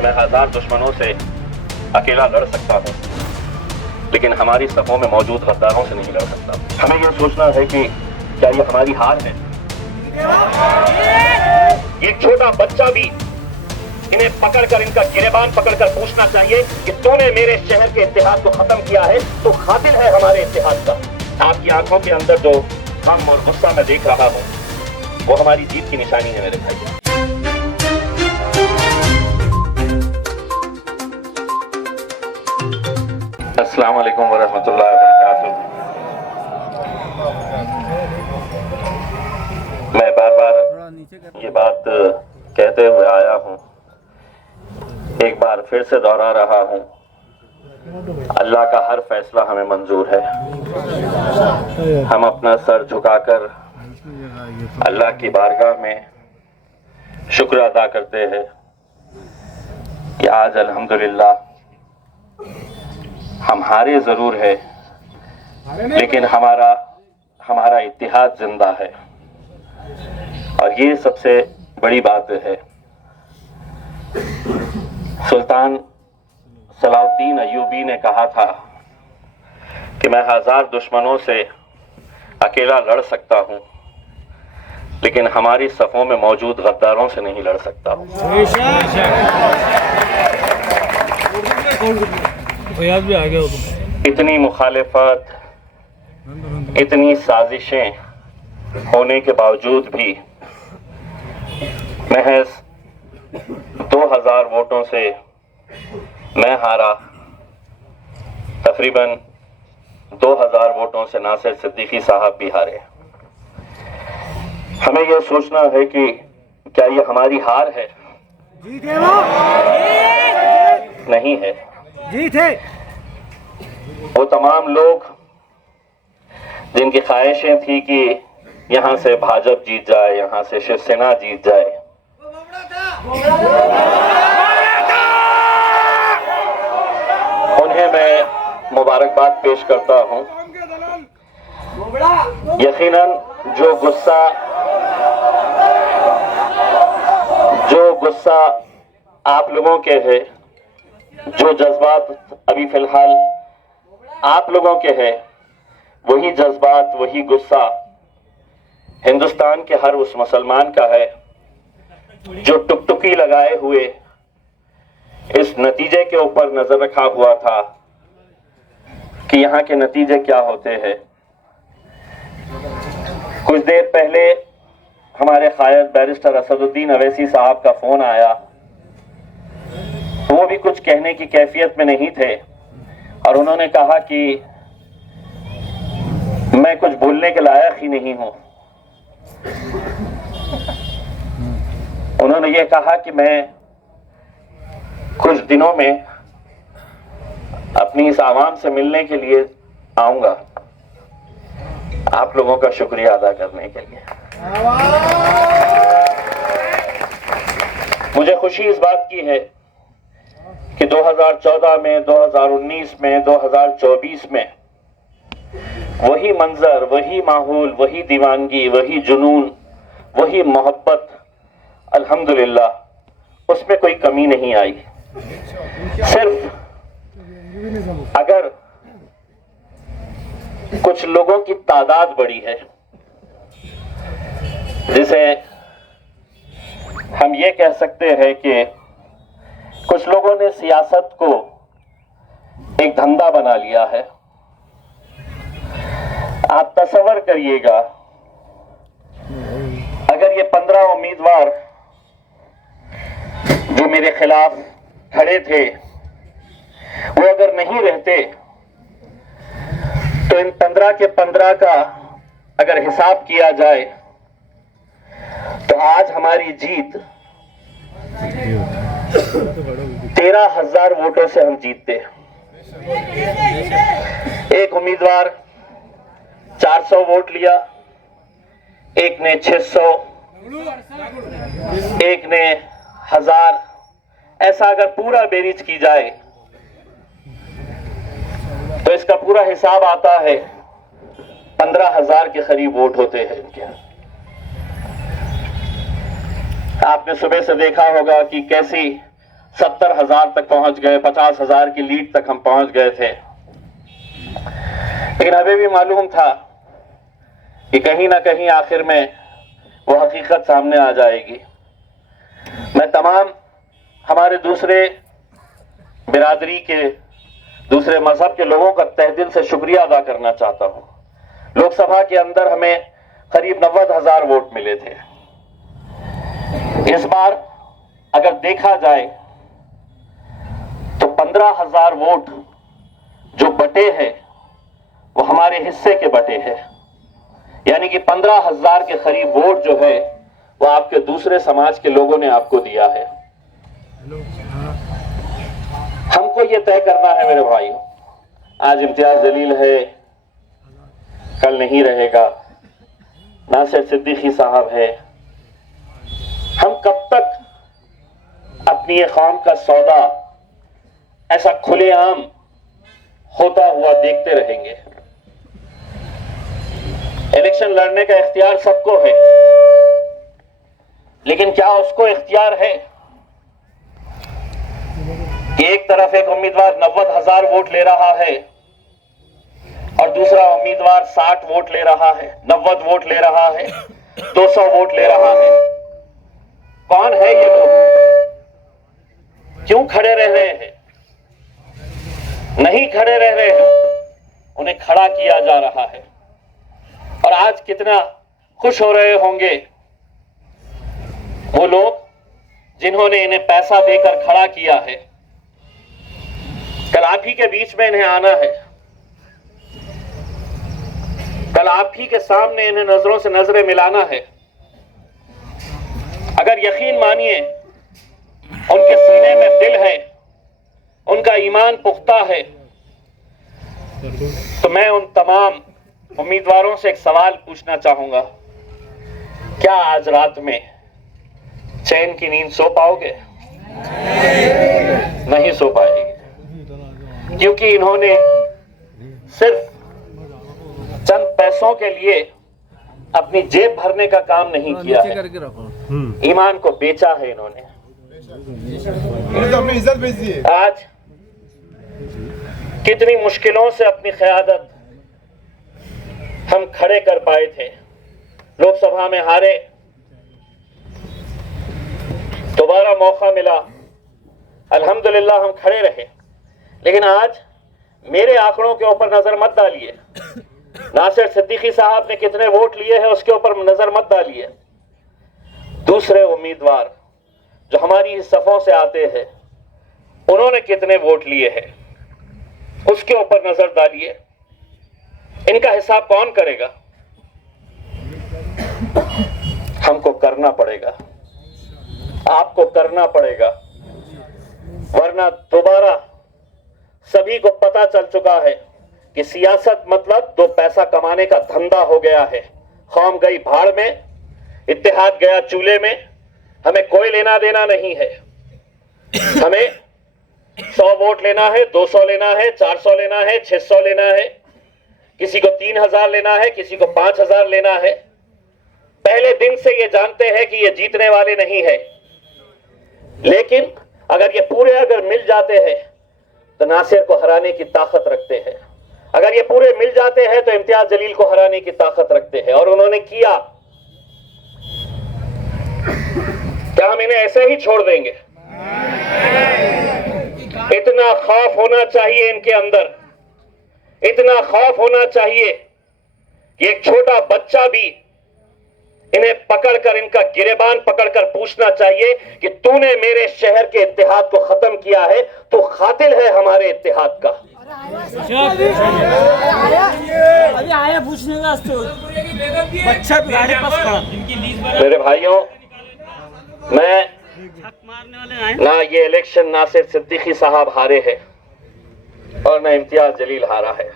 कि मैं हजार दुश्मनों से अकेला लड़ सकता हूँ, लेकिन हमारी सफों में मौजूद गद्दारों से नहीं लड़ सकता। हमें यह सोचना है कि क्या ये हमारी हार है। ये छोटा बच्चा भी इन्हें पकड़कर, इनका गिरेबान पकड़कर पूछना चाहिए कि तूने मेरे शहर के इत्तेहाद को खत्म किया है तो खातिल है हमारे इत्तेहाद का। आपकी आंखों के अंदर जो गम और गुस्सा मैं देख रहा हूं वो हमारी जीत की निशानी है मेरे भाई। अस्सलाम वालेकुम वरहमतुल्लाहि वबरकातुहू। मैं बार बार ये बात कहते हुए आया हूं, एक बार फिर से दोहरा रहा हूं, अल्लाह का हर फैसला हमें मंजूर है। हम अपना सर झुकाकर अल्लाह की बारगाह में शुक्र अदा करते हैं कि आज अल्हम्दुलिल्लाह हम हारे जरूर है, लेकिन हमारा इत्तिहाद जिंदा है, और ये सबसे बड़ी बात है। सुल्तान सलाउद्दीन अय्यूबी ने कहा था कि मैं हजार दुश्मनों से अकेला लड़ सकता हूं, लेकिन हमारी सफों में मौजूद गद्दारों से नहीं लड़ सकता हूं। इतनी मुखालिफत, इतनी साजिशें होने के बावजूद भी महज 2000 वोटों से मैं हारा। तकरीबन 2000 वोटों से नासिर सिद्दीकी साहब भी हारे। हमें यह सोचना है कि क्या यह हमारी हार है। नहीं है, जीत है। वो तमाम लोग जिनकी ख्वाहिशें थी कि यहां से भाजपा जीत जाए, यहां से शिवसेना जीत जाए, उन्हें मैं मुबारकबाद पेश करता हूं। यकीनन जो गुस्सा आप लोगों के है, जो जज्बात अभी फिलहाल आप लोगों के है, वही जज्बात, वही गुस्सा हिंदुस्तान के हर उस मुसलमान का है जो टुकटुकी लगाए हुए इस नतीजे के ऊपर नजर रखा हुआ था कि यहाँ के नतीजे क्या होते हैं। कुछ देर पहले हमारे कायद बैरिस्टर असदुद्दीन अवैसी साहब का फोन आया, वो भी कुछ कहने की कैफियत में नहीं थे, और उन्होंने कहा कि मैं कुछ बोलने के लायक ही नहीं हूं। उन्होंने ये कहा कि मैं कुछ दिनों में अपनी इस आवाम से मिलने के लिए आऊंगा, आप लोगों का शुक्रिया अदा करने के लिए। मुझे खुशी इस बात की है कि 2014 में, 2019 में, 2024 में वही मंजर, वही माहौल, वही दीवानगी, वही जुनून, वही मोहब्बत, अल्हम्दुलिल्लाह उसमें कोई कमी नहीं आई। सिर्फ अगर कुछ लोगों की तादाद बड़ी है, जिसे हम ये कह सकते हैं कि कुछ लोगों ने सियासत को एक धंधा बना लिया है। आप तसव्वुर करिएगा, अगर ये 15 उम्मीदवार जो मेरे खिलाफ खड़े थे वो अगर नहीं रहते तो इन 15 के 15 का अगर हिसाब किया जाए तो आज हमारी जीत 13,000 वोटों से हम जीतते। एक उम्मीदवार 400 वोट लिया, एक ने 600, एक ने 1000। ऐसा अगर पूरा बेरीज की जाए तो इसका पूरा हिसाब आता है 15,000 के करीब वोट होते हैं इनके। आपने सुबह से देखा होगा कि कैसी 70,000 तक पहुंच गए, 50,000 की लीड तक हम पहुंच गए थे। लेकिन हमें भी मालूम था कि कहीं ना कहीं आखिर में वो हकीकत सामने आ जाएगी। मैं तमाम हमारे दूसरे बिरादरी के, दूसरे मजहब के लोगों का तहे दिल से शुक्रिया अदा करना चाहता हूं। लोकसभा के अंदर हमें करीब 90,000 वोट मिले थे। इस बार अगर देखा जाए तो 15,000 वोट जो बटे हैं वो हमारे हिस्से के बटे हैं, यानी कि 15,000 के करीब वोट जो है वो आपके दूसरे समाज के लोगों ने आपको दिया है। हमको ये तय करना है मेरे भाइयों, आज इम्तियाज जलील है, कल नहीं रहेगा, नासिर सिद्दीकी साहब है। हम कब तक अपनी ये कौम का सौदा ऐसा खुलेआम होता हुआ देखते रहेंगे? इलेक्शन लड़ने का इख्तियार सबको है, लेकिन क्या उसको इख्तियार है कि एक तरफ एक उम्मीदवार 90,000 वोट ले रहा है और दूसरा उम्मीदवार 60 वोट ले रहा है, 90 वोट ले रहा है, 200 वोट ले रहा है? कौन है ये लोग? क्यों खड़े रह रहे हैं? नहीं खड़े रह रहे हैं, उन्हें खड़ा किया जा रहा है। और आज कितना खुश हो रहे होंगे वो लोग जिन्होंने इन्हें पैसा देकर खड़ा किया है। कल आप ही के बीच में इन्हें आना है, कल आप ही के सामने इन्हें नजरों से नजरें मिलाना है। अगर यकीन मानिए उनके सीने में दिल है, उनका ईमान पुख्ता है, तो मैं उन तमाम उम्मीदवारों से एक सवाल पूछना चाहूंगा, क्या आज रात में चैन की नींद सो पाओगे? नहीं सो पाएंगे, क्योंकि इन्होंने सिर्फ चंद पैसों के लिए अपनी जेब भरने का काम नहीं किया है, ईमान को बेचा है इन्होंने। अपनी इज्जत बेच दी है। आज कितनी मुश्किलों से अपनी क़यादत हम खड़े कर पाए थे, लोकसभा में हारे, दोबारा मौका मिला, अल्हम्दुलिल्लाह हम खड़े रहे। लेकिन आज मेरे आंकड़ों के ऊपर नजर मत डालिए, नासिर सिद्दीकी साहब ने कितने वोट लिए हैं उसके ऊपर नजर मत डालिए। दूसरे उम्मीदवार जो हमारी सफों से आते हैं उन्होंने कितने वोट लिए हैं उसके ऊपर नजर डालिए। इनका हिसाब कौन करेगा? हमको करना पड़ेगा, आपको करना पड़ेगा, वरना दोबारा सभी को पता चल चुका है कि सियासत मतलब दो पैसा कमाने का धंधा हो गया है। कौम गई भाड़ में, इत्तेहाद गया चूल्हे में। हमें कोई लेना देना नहीं है। हमें 100 वोट लेना है, 200 लेना है, 400 लेना है, 600 लेना है, किसी को 3,000 लेना है, किसी को 5,000 लेना है। पहले दिन से ये जानते हैं कि ये जीतने वाले नहीं है, लेकिन अगर ये पूरे अगर मिल जाते हैं तो नासिर को हराने की ताकत रखते हैं। अगर ये पूरे मिल जाते हैं तो इम्तियाज जलील को हराने की ताकत रखते हैं, और उन्होंने किया। क्या हम इन्हें ऐसे ही छोड़ देंगे? इतना खौफ होना चाहिए इनके अंदर, इतना खौफ होना चाहिए कि एक छोटा बच्चा भी इन्हें पकड़कर, इनका गिरेबान पकड़कर पूछना चाहिए कि तूने मेरे शहर के इत्तेहाद को खत्म किया है, तो खातिल है हमारे इत्तेहाद का। अभी आया पूछने का बच्चा मेरे भाइयों, मैं ना ये इलेक्शन नासिर सिद्दीकी साहब हारे हैं और ना इम्तियाज जलील हारा है,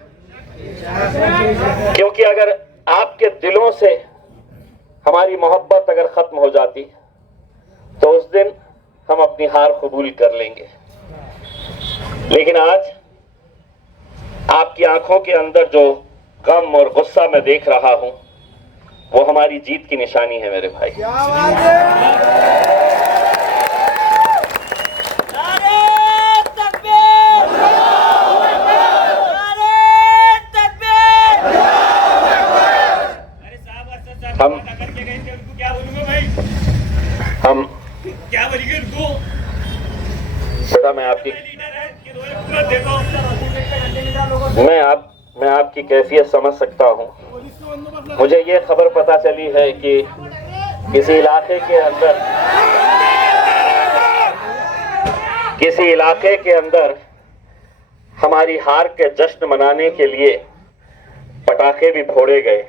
क्योंकि अगर आपके दिलों से हमारी मोहब्बत अगर खत्म हो जाती तो उस दिन हम अपनी हार कबूल कर लेंगे। लेकिन आज आपकी आंखों के अंदर जो गम और गुस्सा मैं देख रहा हूं वो हमारी जीत की निशानी है मेरे भाई। बेटा मैं आपकी कैफियत समझ सकता हूँ। मुझे ये खबर पता चली है कि किसी इलाके के अंदर हमारी हार के जश्न मनाने के लिए पटाखे भी फोड़े गए,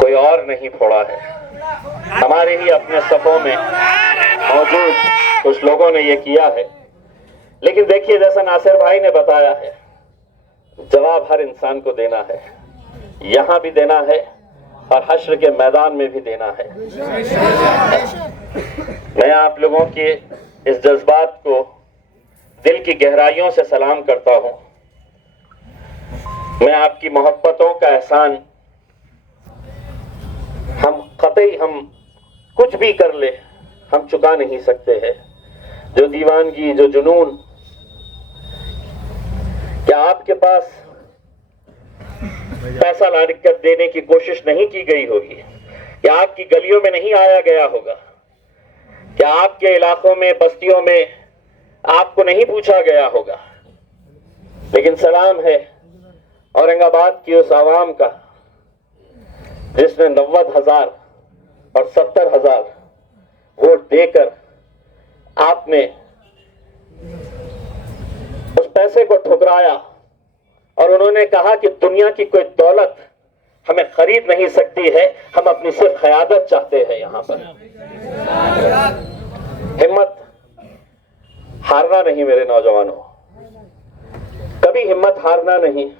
कोई और नहीं फोड़ा है। हमारे ही अपने सफों में मौजूद कुछ लोगों ने ये किया है। लेकिन देखिए, जैसा नासिर भाई ने बताया है, जवाब हर इंसान को देना है, यहां भी देना है और हश्र के मैदान में भी देना है। मैं आप लोगों के इस जज्बात को दिल की गहराइयों से सलाम करता हूं। मैं आपकी मोहब्बतों का एहसान हम कुछ भी कर ले हम चुका नहीं सकते हैं। जो दीवानगी, जो जुनून, क्या आपके पास पैसा ला कर देने की कोशिश नहीं की गई होगी? क्या आपकी गलियों में नहीं आया गया होगा? क्या आपके इलाकों में, बस्तियों में आपको नहीं पूछा गया होगा? लेकिन सलाम है औरंगाबाद की उस आवाम का जिसने 90,000 और 70,000 वोट देकर आपने उस पैसे को ठुकराया और उन्होंने कहा कि दुनिया की कोई दौलत हमें खरीद नहीं सकती है, हम अपनी सिर्फ क़यादत चाहते हैं। यहां पर हिम्मत हारना नहीं मेरे नौजवानों, कभी हिम्मत हारना नहीं।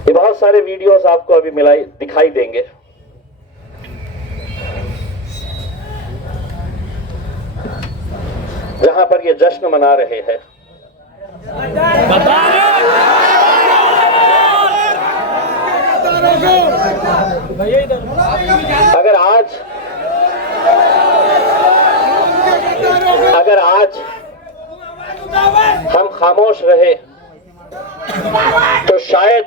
ये बहुत सारे वीडियोस आपको अभी दिखाई देंगे। जहां पर ये जश्न मना रहे हैं। अगर आज हम खामोश रहे तो शायद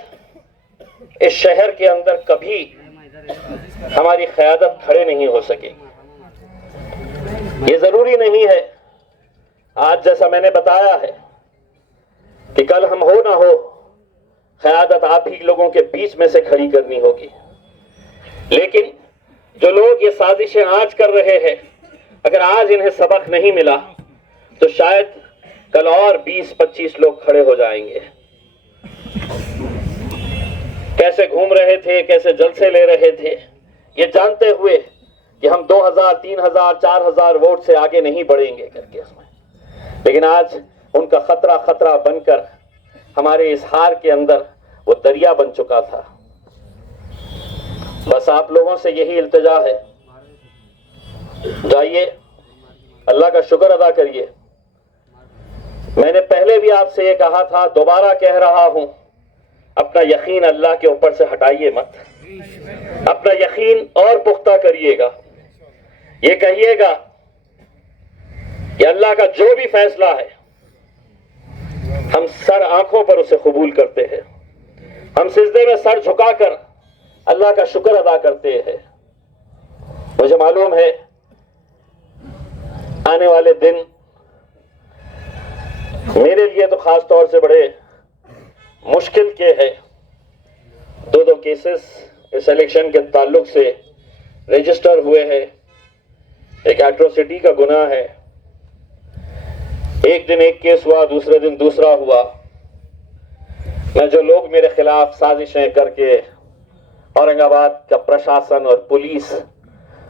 इस शहर के अंदर कभी हमारी क़यादत खड़े नहीं हो सकेगी। ये जरूरी नहीं है आज जैसा मैंने बताया है कि कल हम हो ना हो क़यादत आप ही लोगों के बीच में से खड़ी करनी होगी। लेकिन जो लोग ये साजिशें आज कर रहे हैं, अगर आज इन्हें सबक नहीं मिला तो शायद कल और 20-25 लोग खड़े हो जाएंगे। कैसे घूम रहे थे, कैसे जलसे ले रहे थे, ये जानते हुए कि हम 2000, 3000, 4000 वोट से आगे नहीं बढ़ेंगे करके उसमें। लेकिन आज उनका खतरा बनकर हमारे इस हार के अंदर वो दरिया बन चुका था। बस आप लोगों से यही इल्तिजा है, जाइए अल्लाह का शुक्र अदा करिए। मैंने पहले भी आपसे ये कहा था, दोबारा कह रहा हूं, अपना यकीन अल्लाह के ऊपर से हटाइए मत, अपना यकीन और पुख्ता करिएगा। ये कहिएगा कि अल्लाह का जो भी फैसला है हम सर आंखों पर उसे कबूल करते हैं, हम सिजदे में सर झुकाकर अल्लाह का शुक्र अदा करते हैं। मुझे मालूम है आने वाले दिन मेरे लिए तो खास तौर से बड़े मुश्किल के है। 2 केसेस इस इलेक्शन के ताल्लुक से रजिस्टर हुए हैं। एक एट्रोसिटी का गुनाह है, एक दिन एक केस हुआ, दूसरे दिन दूसरा हुआ। मैं जो लोग मेरे खिलाफ साजिशें करके औरंगाबाद का प्रशासन और पुलिस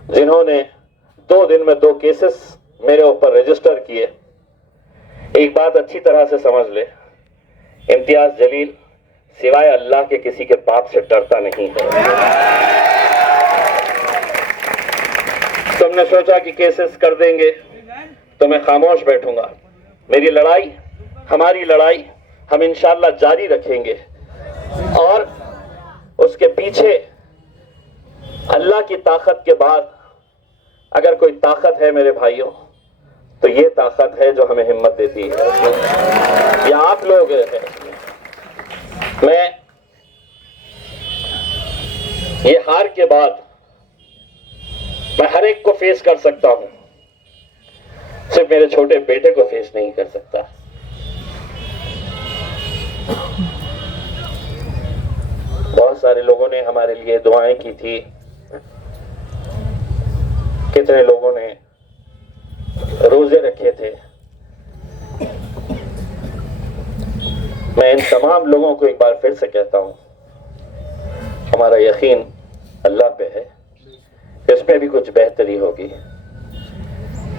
जिन्होंने 2 दिन में 2 केसेस मेरे ऊपर रजिस्टर किए, एक बात अच्छी तरह से समझ ले, इम्तियाज जलील सिवाय अल्लाह के किसी के पाप से डरता नहीं है। तुमने सोचा कि केसेस कर देंगे तो मैं खामोश बैठूंगा। मेरी लड़ाई, हमारी लड़ाई हम इंशाअल्लाह जारी रखेंगे और उसके पीछे अल्लाह की ताकत के बाद अगर कोई ताकत है मेरे भाइयों तो ये ताकत है जो हमें हिम्मत देती है, ये आप लोग हैं। मैं ये हार के बाद मैं हर एक को फेस कर सकता हूं, सिर्फ मेरे छोटे बेटे को फेस नहीं कर सकता। बहुत सारे लोगों ने हमारे लिए दुआएं की थी, कितने लोगों ने रोजे रखे थे। मैं इन तमाम लोगों को एक बार फिर से कहता हूं, हमारा यकीन अल्लाह पे है, इसमें भी कुछ बेहतरी होगी,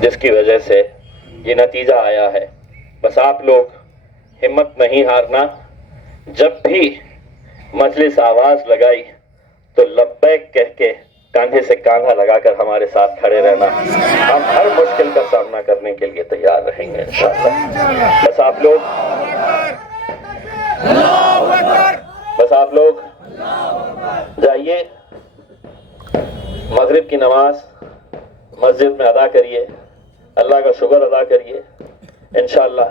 जिसकी वजह से ये नतीजा आया है। बस आप लोग हिम्मत नहीं हारना। जब भी मजलिस आवाज लगाई तो लब्बैक कह के कांधे से कांधा लगाकर हमारे साथ खड़े रहना। हम हर मुश्किल का सामना करने के लिए तैयार रहेंगे इंशाअल्लाह। बस आप लोग जाइए, मगरिब की नमाज मस्जिद में अदा करिए, अल्लाह का शुक्र अदा करिए। इंशाअल्लाह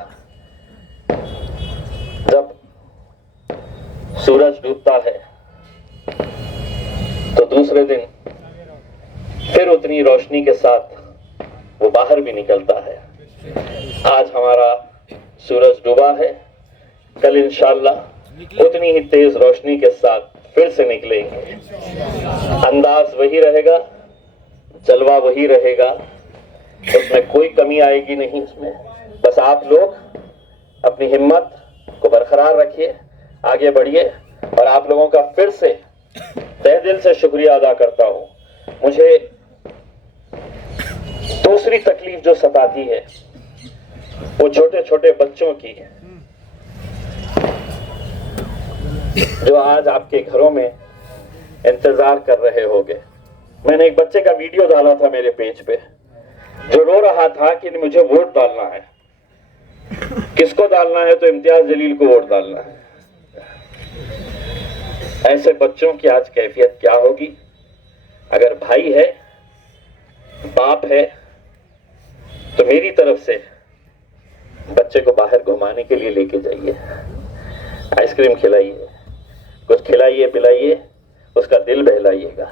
जब सूरज डूबता है तो दूसरे दिन फिर उतनी रोशनी के साथ वो बाहर भी निकलता है। आज हमारा सूरज डूबा है, कल इंशाअल्लाह उतनी ही तेज रोशनी के साथ फिर से निकलेंगे। अंदाज वही रहेगा, जलवा वही रहेगा, उसमें कोई कमी आएगी नहीं इसमें। बस आप लोग अपनी हिम्मत को बरकरार रखिए, आगे बढ़िए। और आप लोगों का फिर से तहे दिल से शुक्रिया अदा करता हूं। मुझे दूसरी तकलीफ जो सताती है वो छोटे छोटे बच्चों की है, जो आज आपके घरों में इंतजार कर रहे होंगे। मैंने एक बच्चे का वीडियो डाला था मेरे पेज पे, जो रो रहा था कि मुझे वोट डालना है। किसको डालना है? तो इम्तियाज जलील को वोट डालना है। ऐसे बच्चों की आज कैफियत क्या होगी? अगर भाई है, बाप है, तो मेरी तरफ से बच्चे को बाहर घुमाने के लिए लेके जाइए, आइसक्रीम खिलाइए, कुछ खिलाइए पिलाइए, उसका दिल बहलाइएगा,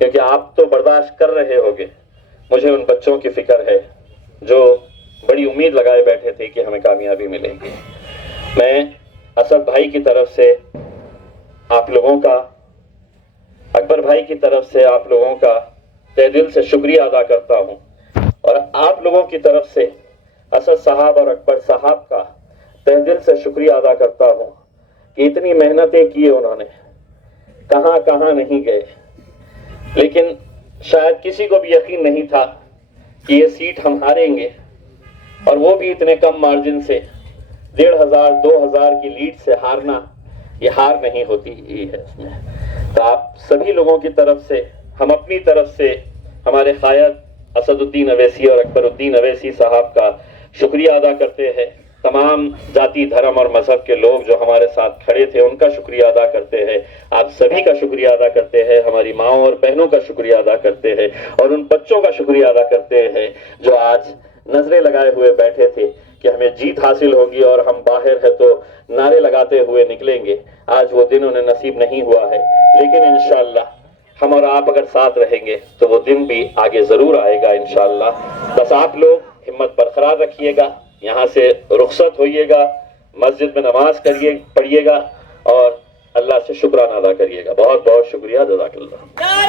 क्योंकि आप तो बर्दाश्त कर रहे होंगे। मुझे उन बच्चों की फिक्र है जो बड़ी उम्मीद लगाए बैठे थे कि हमें कामयाबी मिलेगी। मैं असद भाई की तरफ से आप लोगों का, अकबर भाई की तरफ से आप लोगों का तहे दिल से शुक्रिया अदा करता हूं, और आप लोगों की तरफ से असद साहब और अकबर साहब का तहे दिल से शुक्रिया अदा करता हूं कि इतनी मेहनतें की उन्होंने, कहां कहां नहीं गए। लेकिन शायद किसी को भी यकीन नहीं था कि ये सीट हम हारेंगे, और वो भी इतने कम मार्जिन से। 1500-2000 की लीड से हारना ये हार नहीं होती ही है इसमें। तो आप सभी लोगों की तरफ से, हम अपनी तरफ से हमारे कायद असदुद्दीन अवैसी और अकबरुद्दीन अवैसी साहब का शुक्रिया अदा करते हैं। तमाम जाति धर्म और मजहब के लोग जो हमारे साथ खड़े थे उनका शुक्रिया अदा करते हैं। आप सभी का शुक्रिया अदा करते हैं, हमारी माओ और बहनों का शुक्रिया अदा करते हैं, और उन बच्चों का शुक्रिया अदा करते हैं जो आज नजरें लगाए हुए बैठे थे कि हमें जीत हासिल होगी और हम बाहर है तो नारे लगाते हुए निकलेंगे। आज वो दिन उन्हें नसीब नहीं हुआ है, लेकिन इंशाअल्लाह हम और आप अगर साथ रहेंगे तो वो दिन भी आगे जरूर आएगा इंशाअल्लाह। बस आप लोग हिम्मत बरकरार रखिएगा, यहाँ से रुखसत होइएगा, मस्जिद में नमाज करिए, पढ़िएगा और अल्लाह से शुक्राना अदा करिएगा। बहुत बहुत शुक्रिया, जज़ाकल्लाह।